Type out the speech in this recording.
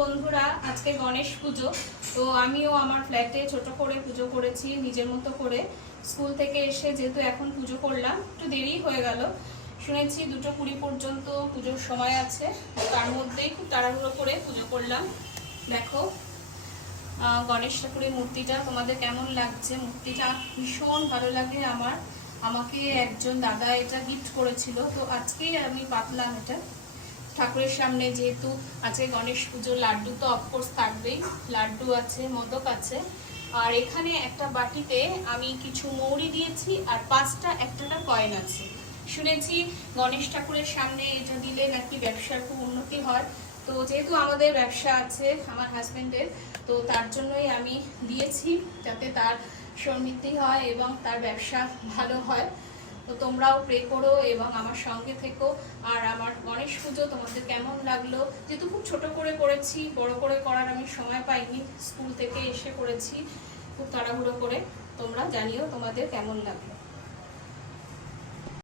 বন্ধুরা, আজকে গণেশ পুজো। তো আমিও আমার ফ্ল্যাটে ছোট করে পুজো করেছি নিজের মতো করে। স্কুল থেকে এসে যেহেতু এখন পুজো করলাম, একটু দেরি হয়ে গেল। শুনেছি 2:20 পর্যন্ত পুজোর সময় আছে, তার মধ্যেই খুব তাড়াহুড়ো করে পুজো করলাম। দেখো গণেশ ঠাকুরের মূর্তিটা তোমাদের কেমন লাগছে? মূর্তিটা ভীষণ ভালো লাগে আমার। আমাকে একজন দাদা এটা গিফট করেছিল, তো আজকেই আমি পাতলাম এটা ঠাকুরের সামনে। যেহেতু আজকে গণেশ পুজো, লাড্ডু তো অফকোর্স থাকবেই। লাড্ডু আছে, মোদক আছে, আর এখানে একটা বাটিতে আমি কিছু মৌরি দিয়েছি আর 5টা 1 টাকা কয়েন আছে। শুনেছি গণেশ ঠাকুরের সামনে এটা দিলে নাকি ব্যবসার খুব উন্নতি হয়। তো যেহেতু আমাদের ব্যবসা আছে আমার হাজবেন্ডের, তো তার জন্যই আমি দিয়েছি, যাতে তার সমৃদ্ধি হয় এবং তার ব্যবসা ভালো হয়। তো তোমরাও প্রে করো এবং আমার সঙ্গে থেকো। আর আমার গণেশ পুজো তোমাদের কেমন লাগলো? যেহেতু খুব ছোট করে করেছি, বড় করে করার আমি সময় পাইনি, স্কুল থেকে এসে করেছি খুব তাড়াহুড়ো করে। তোমরা জানিও তোমাদের কেমন লাগলো।